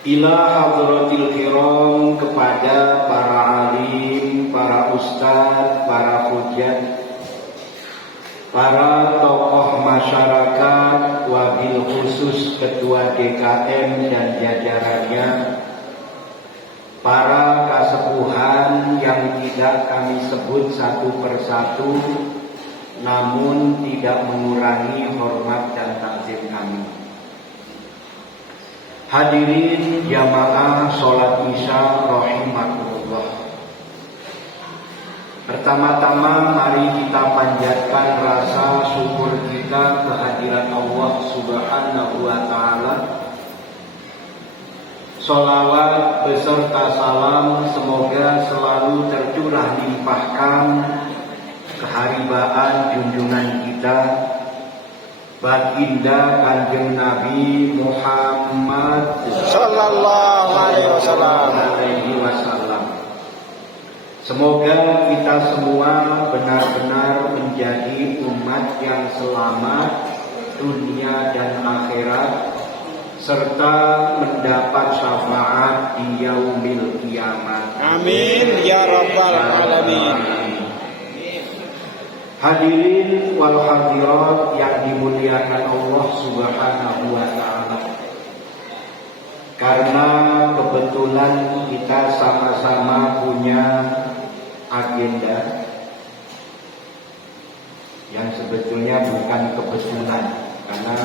Ila hadratil kiram, kepada para alim, para ustadz, para hujat, para tokoh masyarakat, wabil khusus ketua DKM dan jajarannya, para kasepuhan yang tidak kami sebut satu persatu, namun tidak mengurangi hormat dan takzim kami. Hadirin jamaah sholat isya rahimakumullah. Pertama-tama mari kita panjatkan rasa syukur kita kehadirat Allah Subhanahu wa Ta'ala. Sholawat beserta salam semoga selalu tercurah limpahkan keharibaan junjungan kita, baginda Kanjeng Nabi Muhammad sallallahu alaihi wasallam. Semoga kita semua benar-benar menjadi umat yang selamat dunia dan akhirat, serta mendapat syafaat di yaumil kiamat. Amin ya rabbal alamin. Hadirin wal hadirat yang dimuliakan Allah Subhanahu wa Ta'ala. Karena kebetulan kita sama-sama punya agenda yang sebetulnya bukan kebetulan, karena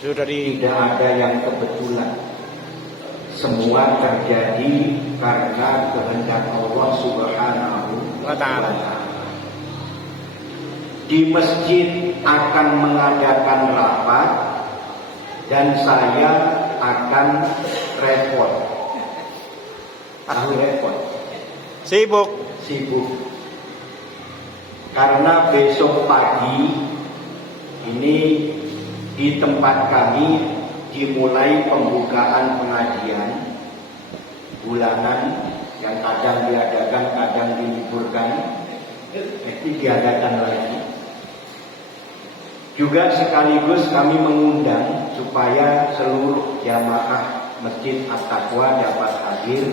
tidak ada yang kebetulan. Semua terjadi karena kehendak Allah Subhanahu wa Ta'ala. Di masjid akan mengadakan rapat dan saya akan repot. Tahu repot? Sibuk. Karena besok pagi ini di tempat kami dimulai pembukaan pengajian bulanan yang kadang diadakan, kadang diliburkan, itu diadakan lagi. Juga sekaligus kami mengundang supaya seluruh jamaah Masjid At-Taqwa dapat hadir,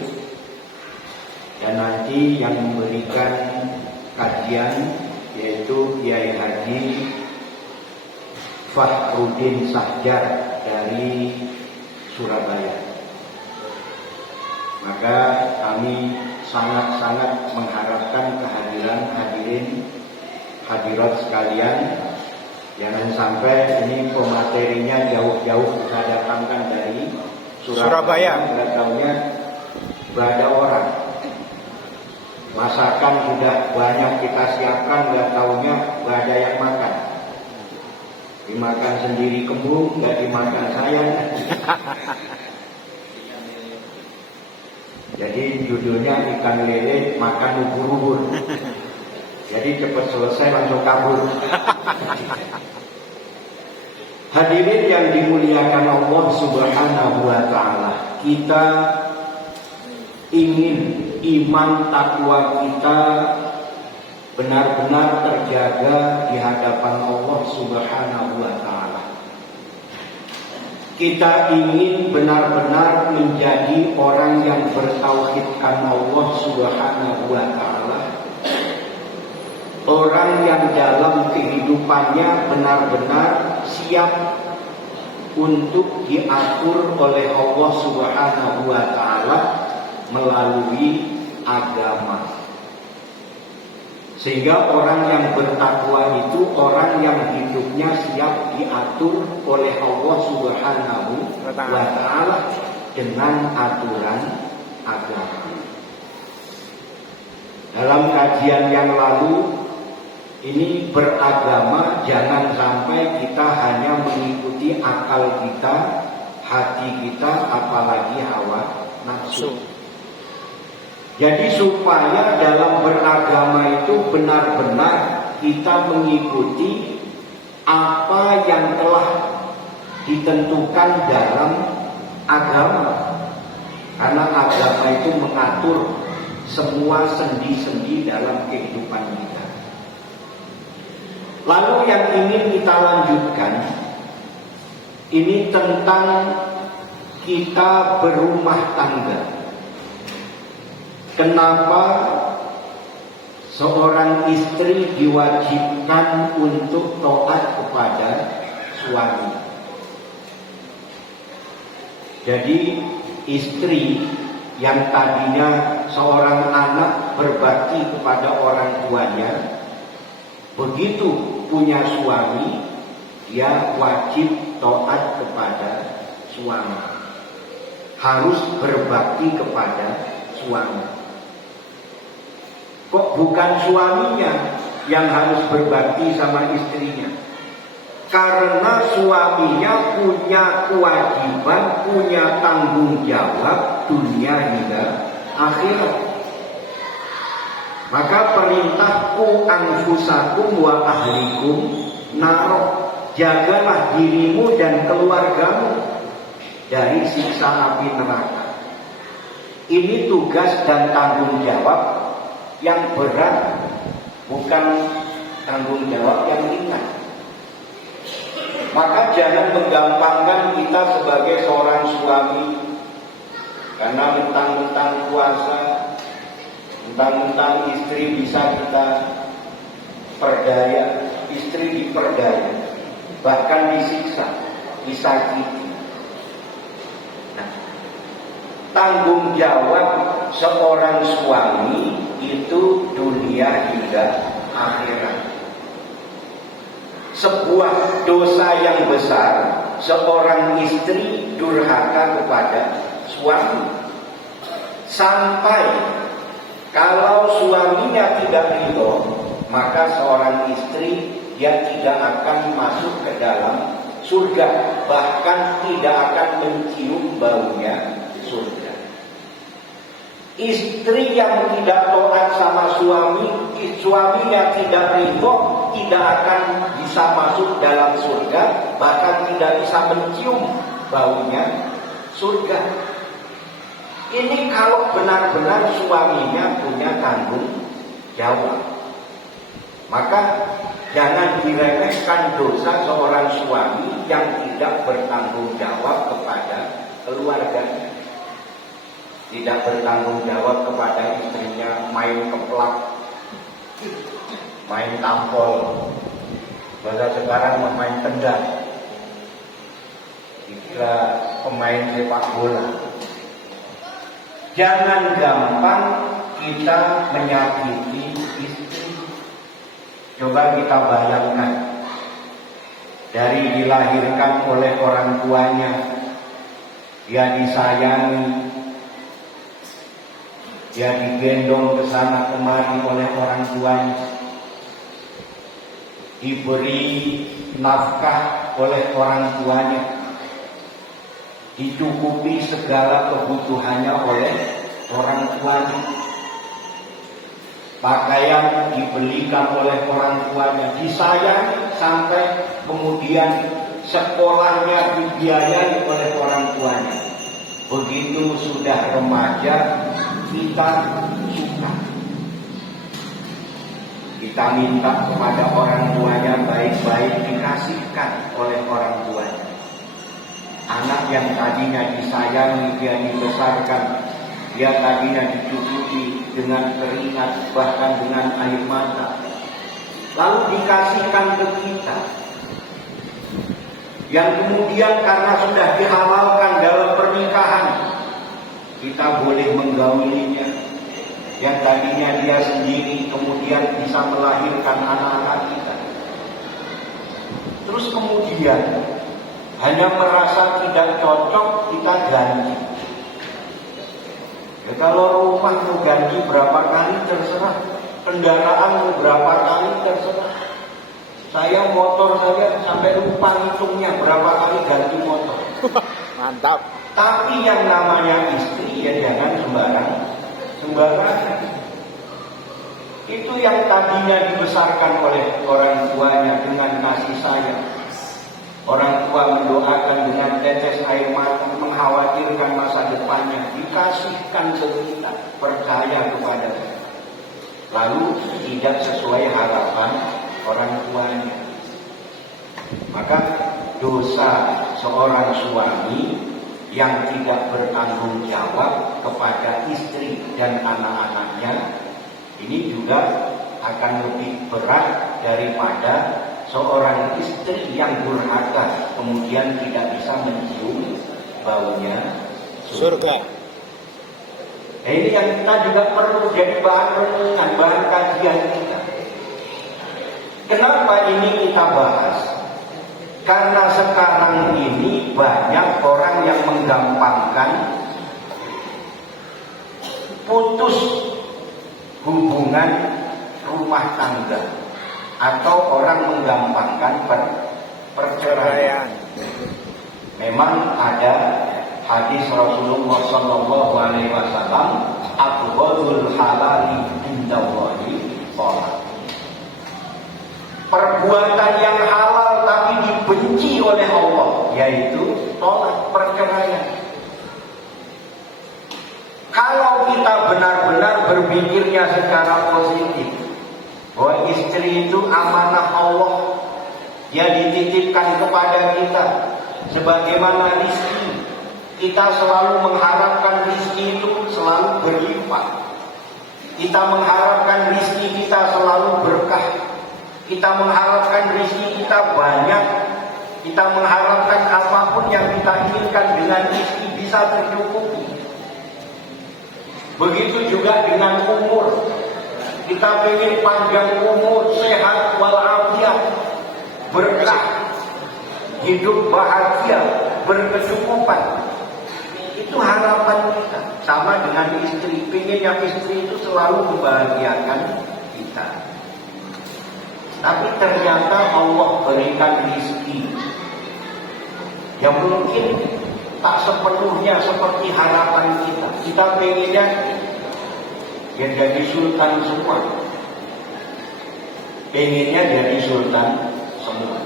dan nanti yang memberikan kajian yaitu Kiai Haji Fahrudin Sahjar dari Surabaya. Maka kami sangat-sangat mengharapkan kehadiran hadirin hadirat sekalian. Jangan sampai ini pematerinya jauh-jauh kita datangkan dari Surabaya. Nggak taunya nggak ada orang. Masakan sudah banyak kita siapkan, nggak taunya nggak ada yang makan. Dimakan sendiri kembung, nggak dimakan saya. Jadi judulnya ikan lele makan ubur-ubur. Jadi cepat selesai langsung kabur. Hadirin yang dimuliakan Allah Subhanahu wa Ta'ala, kita ingin iman takwa kita benar-benar terjaga di hadapan Allah Subhanahu wa Ta'ala. Kita ingin benar-benar menjadi orang yang bertauhidkan Allah Subhanahu wa Ta'ala, orang yang dalam kehidupannya benar-benar siap untuk diatur oleh Allah Subhanahu wa Ta'ala melalui agama. Sehingga orang yang bertakwa itu orang yang hidupnya siap diatur oleh Allah Subhanahu wa Ta'ala dengan aturan agama. Dalam kajian yang lalu ini beragama, jangan sampai kita hanya mengikuti akal kita, hati kita, apalagi hawa nafsu. Jadi supaya dalam beragama itu benar-benar kita mengikuti apa yang telah ditentukan dalam agama. Karena agama itu mengatur semua sendi-sendi dalam kehidupan kita. Lalu yang ingin kita lanjutkan ini tentang kita berumah tangga. Kenapa seorang istri diwajibkan untuk taat kepada suami? Jadi istri yang tadinya seorang anak berbakti kepada orang tuanya, begitu punya suami, dia wajib taat kepada suami, harus berbakti kepada suami. Kok bukan suaminya yang harus berbakti sama istrinya? Karena suaminya punya kewajiban, punya tanggung jawab dunia hingga akhirat. Maka perintah ku anfusakum wa ahlikum naro, jagalah dirimu dan keluargamu dari siksa api neraka. Ini tugas dan tanggung jawab yang berat, bukan tanggung jawab yang ringan. Maka jangan menggampangkan kita sebagai seorang suami karena mentang-mentang puasa, mentang-mentang istri bisa kita perdaya, istri diperdaya, bahkan disiksa, disakiti. Nah, tanggung jawab seorang suami itu dunia hingga akhirat. Sebuah dosa yang besar seorang istri durhaka kepada suami, sampai kalau suaminya tidak ridho, maka seorang istri dia tidak akan masuk ke dalam surga, bahkan tidak akan mencium baunya surga. Istri yang tidak taat sama suami, suaminya tidak ridho, tidak akan bisa masuk dalam surga, bahkan tidak bisa mencium baunya surga. Ini kalau benar-benar suaminya punya tanggung jawab. Maka jangan diremehkan dosa seorang suami yang tidak bertanggung jawab kepada keluarganya. Tidak bertanggung jawab kepada istrinya, main keplak, main tampol, bahasa sekarang main tendang, dikira pemain sepak bola. Jangan gampang kita menyakiti istri. Coba kita bayangkan, dari dilahirkan oleh orang tuanya, dia disayangi, dia digendong ke sana kemari oleh orang tuanya, diberi nafkah oleh orang tuanya, dicukupi segala kebutuhannya oleh orang tuanya, pakaian dibelikan oleh orang tuanya, disayang sampai kemudian sekolahnya dibiayai oleh orang tuanya. Begitu sudah remaja, kita suka, kita minta kepada orang tuanya baik-baik, dikasihkan oleh orang tuanya. Anak yang tadinya disayangi, dia dibesarkan, dia tadinya dicukupi dengan keringat, bahkan dengan air mata, lalu dikasihkan ke kita, yang kemudian karena sudah dihalalkan dalam pernikahan, kita boleh menggaulinya. Yang tadinya dia sendiri kemudian bisa melahirkan anak-anak kita. Terus kemudian hanya merasa tidak cocok, kita ganti. Ya, kalau rumah mau ganti berapa kali terserah, kendaraan mau berapa kali terserah. Saya motor saja sampai lupa hitungnya berapa kali ganti motor. Mantap. Tapi yang namanya istri ya jangan sembarangan. Itu yang tadinya dibesarkan oleh orang tuanya dengan kasih sayang. Orang tua mendoakan dengan tetes air mata, mengkhawatirkan masa depannya, dikasihkan ke kita, percaya kepada kita. Lalu tidak sesuai harapan orang tuanya. Maka dosa seorang suami yang tidak bertanggung jawab kepada istri dan anak-anaknya, ini juga akan lebih berat daripada seorang istri yang durhaka kemudian tidak bisa mencium baunya surga. Nah, ini yang kita juga perlu jadi bahan renungan, bahan kajian kita. Kenapa ini kita bahas? Karena sekarang ini banyak orang yang menggampangkan putus hubungan rumah tangga, atau orang menggampangkan perceraian. Memang ada hadis Rasulullah SAW, "Abghadul halali indallahi thalaq." Perbuatan yang halal tapi dibenci oleh Allah, yaitu tolak, perceraian. Kalau kita benar-benar berpikirnya secara positif, bahwa istri itu amanah Allah, dia dititipkan kepada kita sebagaimana rizki. Kita selalu mengharapkan rizki itu selalu berlimpah. Kita mengharapkan rizki kita selalu berkah. Kita mengharapkan rizki kita banyak. Kita mengharapkan apapun yang kita inginkan dengan rizki bisa tercukupi. Begitu juga dengan umur. Kita ingin panjang umur, sehat walafiat, berkah, hidup bahagia, berkecukupan. Itu harapan kita. Sama dengan istri, pengennya istri itu selalu membahagiakan kita. Tapi ternyata Allah berikan rezeki yang mungkin tak sepenuhnya seperti harapan kita. Kita pengennya yang jadi sultan semua, pengennya jadi sultan semua.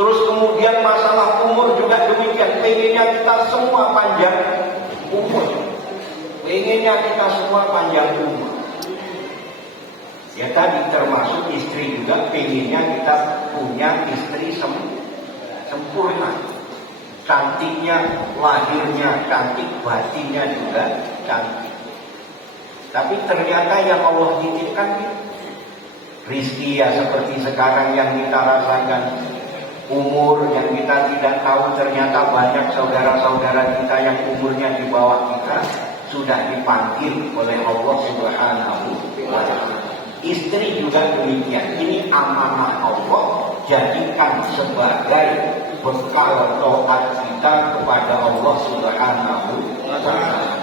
Terus kemudian masalah umur juga demikian, pengennya kita semua panjang umur, pengennya kita semua panjang umur. Ya tadi termasuk istri juga, pengennya kita punya istri sempurna, cantiknya lahirnya cantik, batinnya juga cantik. Tapi ternyata yang Allah titipkan rizki ya seperti sekarang yang kita rasakan, umur yang kita tidak tahu, ternyata banyak saudara-saudara kita yang umurnya di bawah kita sudah dipanggil oleh Allah Subhanahu wa Ta'ala. Istri juga demikian, ini amanah Allah, jadikan sebagai bekal taat kita kepada Allah Subhanahu wa Ta'ala.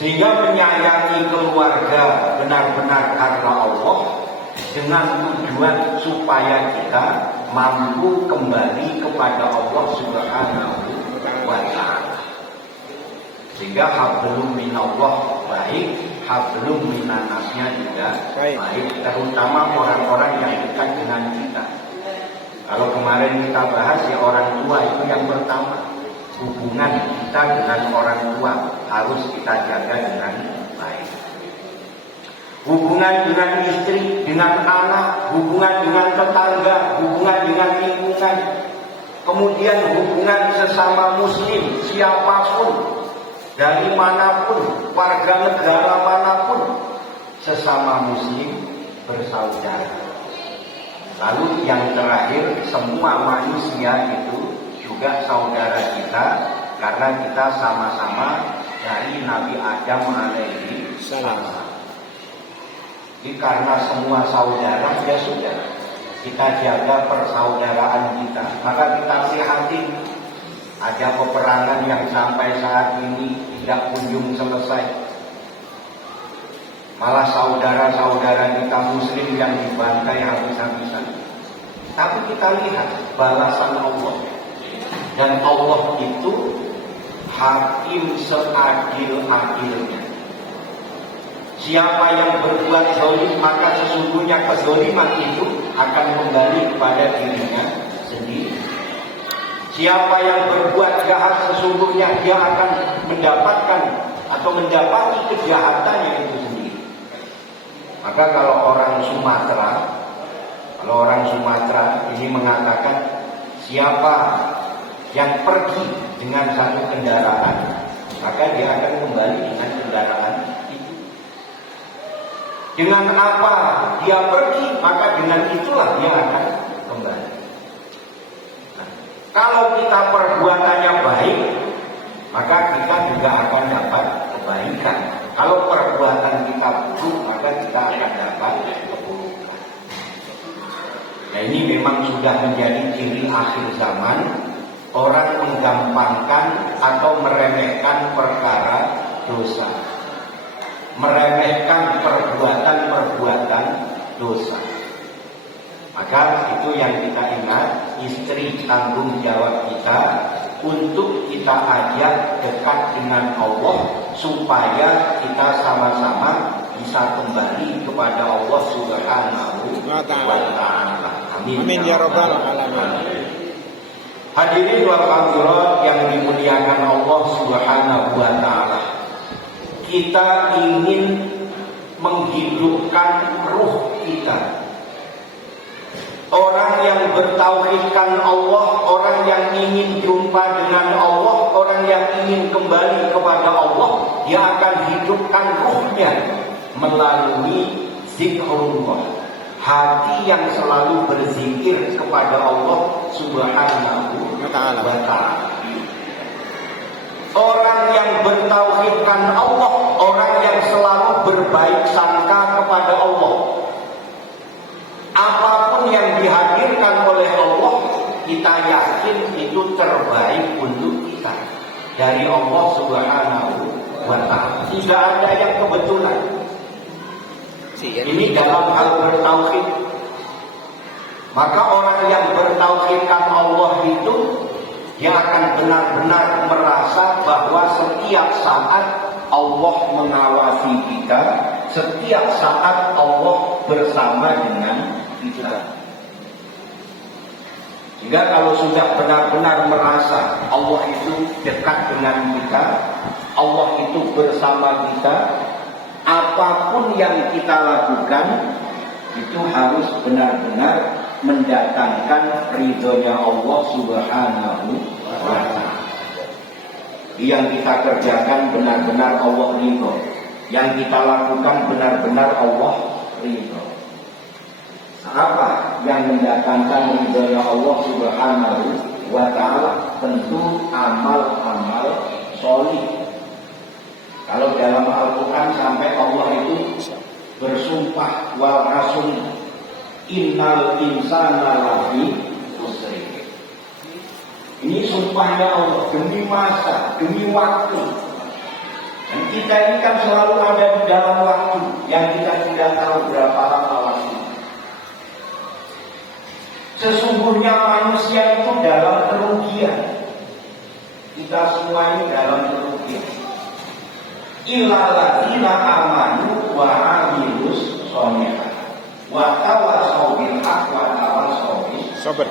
Sehingga menyayangi keluarga benar-benar karena Allah, dengan tujuan supaya kita mampu kembali kepada Allah Subhanahu wa Ta'ala. Sehingga hablum minallah baik, hablum minannasnya juga baik, terutama orang-orang yang dekat dengan kita. Kalau kemarin kita bahas ya orang tua itu yang pertama. Hubungan kita dengan orang tua harus kita jaga dengan baik. Hubungan dengan istri, dengan anak, hubungan dengan tetangga, hubungan dengan lingkungan, kemudian hubungan sesama muslim, siapapun, dari manapun, warga negara manapun, sesama muslim bersaudara. Lalu yang terakhir, semua manusia itu juga saudara kita, karena kita sama-sama dari Nabi Adam alaihi salam. Jadi karena semua saudara, ya sudah, kita jaga persaudaraan kita. Maka kita prihatin ada peperangan yang sampai saat ini tidak kunjung selesai. Malah saudara-saudara kita muslim yang dibantai habis-habisan. Tapi kita lihat balasan Allah. Dan Allah itu hakim seadil-adilnya. Siapa yang berbuat zalim, maka sesungguhnya kezaliman itu akan kembali kepada dirinya sendiri. Siapa yang berbuat jahat, sesungguhnya dia akan mendapatkan atau mendapati kejahatannya itu sendiri. Maka kalau orang Sumatera ini mengatakan, siapa yang pergi dengan satu kendaraan, maka dia akan kembali dengan kendaraan itu. Dengan apa dia pergi, maka dengan itulah dia akan kembali. Nah, kalau kita perbuatannya baik, maka kita juga akan dapat kebaikan. Kalau perbuatan kita buruk, maka kita akan dapat keburukan. Nah, ini memang sudah menjadi ciri akhir zaman. Orang menggampangkan atau meremehkan perkara dosa, meremehkan perbuatan-perbuatan dosa. Maka itu yang kita ingat, istri tanggung jawab kita untuk kita ajak dekat dengan Allah supaya kita sama-sama bisa kembali kepada Allah Subhanahu wa ta'ala. Amin ya rabbal alamin. Hadirin wal hadirat yang dimuliakan Allah Subhanahu wa ta'ala. Kita ingin menghidupkan ruh kita. Orang yang bertauhidkan Allah, orang yang ingin jumpa dengan Allah, orang yang ingin kembali kepada Allah, dia akan hidupkan ruhnya melalui zikrullah. Hati yang selalu berzikir kepada Allah Subhanahu wa ta'ala. Orang yang bertauhidkan Allah, orang yang selalu berbaik sangka kepada Allah. Apapun yang dihadirkan oleh Allah, kita yakin itu terbaik untuk kita dari Allah Subhanahu wa ta'ala. Tidak ada yang kebetulan. Ini dalam hal bertauhid. Maka orang yang bertauhidkan Allah itu, dia akan benar-benar merasa bahwa setiap saat Allah mengawasi kita, setiap saat Allah bersama dengan kita. Sehingga kalau sudah benar-benar merasa Allah itu dekat dengan kita, Allah itu bersama kita, apapun yang kita lakukan itu harus benar-benar mendatangkan ridhonya Allah Subhanahu wa ta'ala. Yang kita kerjakan benar-benar Allah ridho, yang kita lakukan benar-benar Allah ridho. Apa yang mendatangkan ridhonya Allah Subhanahu wa ta'ala? Tentu amal-amal sholih. Kalau dalam Al-Quran sampai Allah itu bersumpah wal asr innal insana lafi khusr. Ini sumpahnya Allah demi masa, demi waktu. Dan kita ini kan selalu ada di dalam waktu yang kita tidak tahu berapa lama waktu. Sesungguhnya manusia itu dalam kerugian. Kita semua ini dalam kerugian. Illalladzina amanu wa amilus sholihat wa tawassaw bil haqq wa tawassaw bis sabr.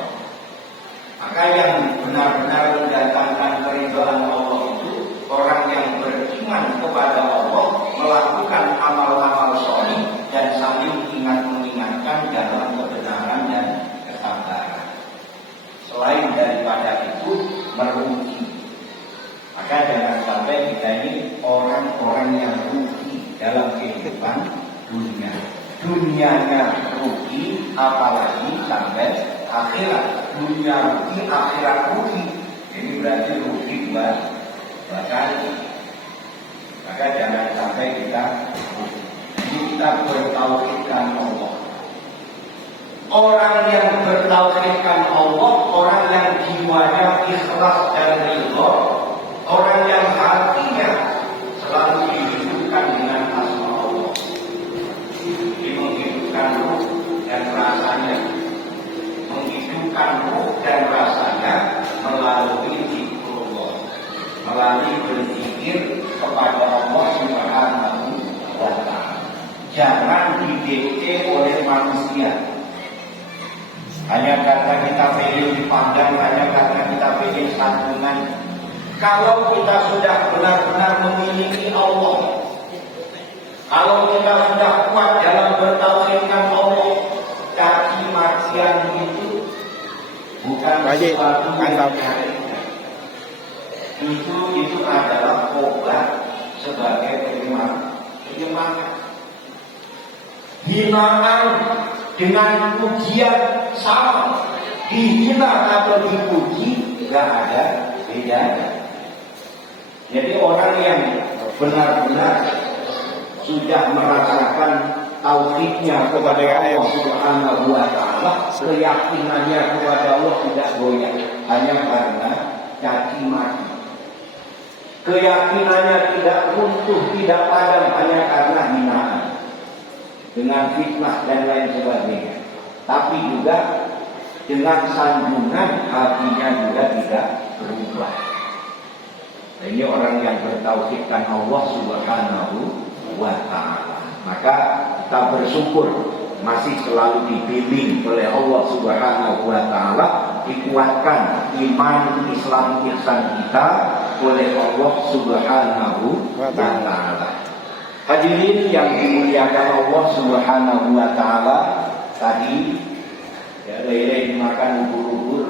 Maka yang benar-benar mendatangkan keridhaan Allah itu orang yang beriman kepada Allah, melakukan amal-amal sholih dan saling mengingatkan dalam kebenaran dan kesabaran. Selain daripada itu merugi. Maka jangan sampai kita ini orang-orang yang rugi dalam kehidupan dunia. Dunianya rugi, apalagi sampai akhirat. Dunia rugi, akhirat rugi. Ini berarti rugi dua kali. Maka jangan sampai kita rugi. Jadi kita bertauhidkan Allah. Orang yang bertauhidkan Allah, orang yang jiwanya ikhlas dan ridho, orang yang hatinya selalu dihidupkan dengan asma Allah, menghidupkan ruh dan rasanya, menghidupkan ruh dan rasanya melalui zikrullah, melalui berzikir kepada Allah Subhanahu wa ta'ala. Jangan didikte oleh manusia. Hanya karena kita pengen dipandang, hanya karena kita pengen sanjungan. Kalau kita sudah benar-benar memiliki Allah, kalau kita sudah kuat dalam bertauhidkan Allah, caci makian itu bukan sesuatu yang Justru itu adalah obat sebagai penyemangat. Hinaan dengan pujian sama, dihina atau dipuji nggak ada bedanya. Jadi orang yang benar-benar sudah merasakan tauhidnya kepada Allah Subhanahu wa Ta'ala, keyakinannya kepada Allah tidak goyah hanya karena caci maki. Keyakinannya tidak runtuh, tidak padam hanya karena hinaan dengan fitnah dan lain sebagainya. Tapi juga dengan sanjungan hatinya juga tidak berubah. Nah, ini orang yang bertauhidkan Allah Subhanahu wa Ta'ala. Maka kita bersyukur masih selalu dibimbing oleh Allah Subhanahu wa Ta'ala, dikuatkan iman, Islam, ihsan kita oleh Allah Subhanahu wa Ta'ala. Hadirin yang dimuliakan Allah Subhanahu wa Ta'ala, tadi ya lele dimakan ubur-ubur,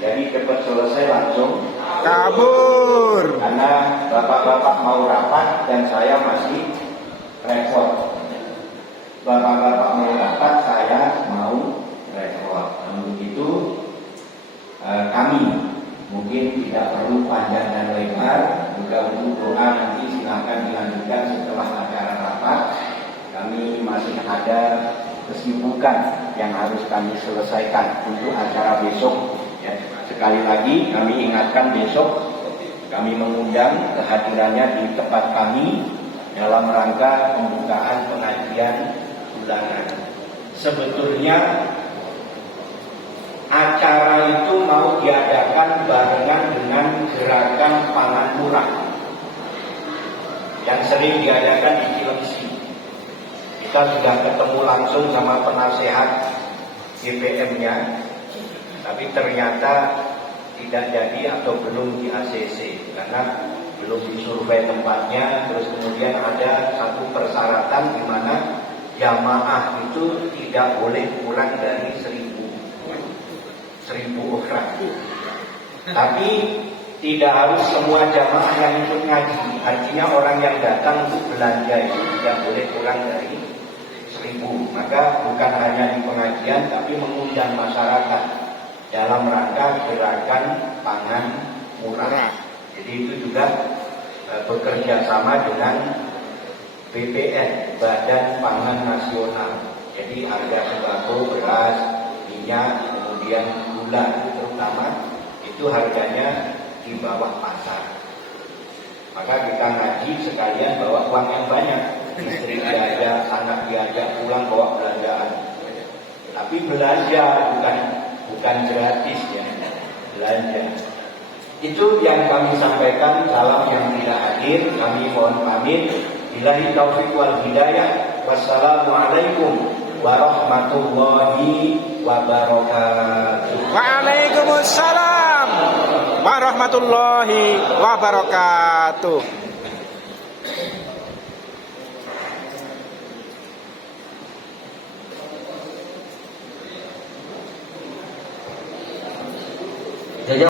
jadi cepat selesai langsung kabur. Karena bapak-bapak mau rapat dan saya masih repot. Bapak-bapak mau rapat, saya mau repot. Namun itu kami mungkin tidak perlu panjang dan lebar. Juga untuk doa nanti silakan dilanjutkan setelah acara rapat. Kami masih ada kesibukan yang harus kami selesaikan untuk acara besok. Ya, sekali lagi kami ingatkan besok kami mengundang kehadirannya di tempat kami dalam rangka pembukaan pengajian bulanan. Sebetulnya acara itu mau diadakan barengan dengan gerakan pangan murah yang sering diadakan di Cilengsi. Kita sudah ketemu langsung sama penasehat GPM-nya, tapi ternyata tidak jadi atau belum di ACC karena belum disurvei tempatnya. Terus kemudian ada satu persyaratan di mana jamaah itu tidak boleh kurang dari 1.000 orang. Tapi tidak harus semua jamaah yang ikut ngaji. Artinya orang yang datang untuk belanja itu tidak boleh kurang dari 1.000. Maka bukan hanya di pengajian tapi mengundang masyarakat dalam rangka gerakan pangan murah. Jadi itu juga bekerja sama dengan BPN, Badan Pangan Nasional. Jadi harga sembako, beras, minyak, kemudian gula terutama itu harganya di bawah pasar. Maka kita ngaji sekalian bawa uang yang banyak, istri diajak, anak diajak pulang bawa belanjaan. Tapi belanja bukan gratis ya, belanja. Itu yang kami sampaikan. Salam yang tidak hadir kami mohon pamit. Billahi taufiq wal hidayah. Wassalamualaikum warahmatullahi wabarakatuh. Waalaikumsalam warahmatullahi wabarakatuh.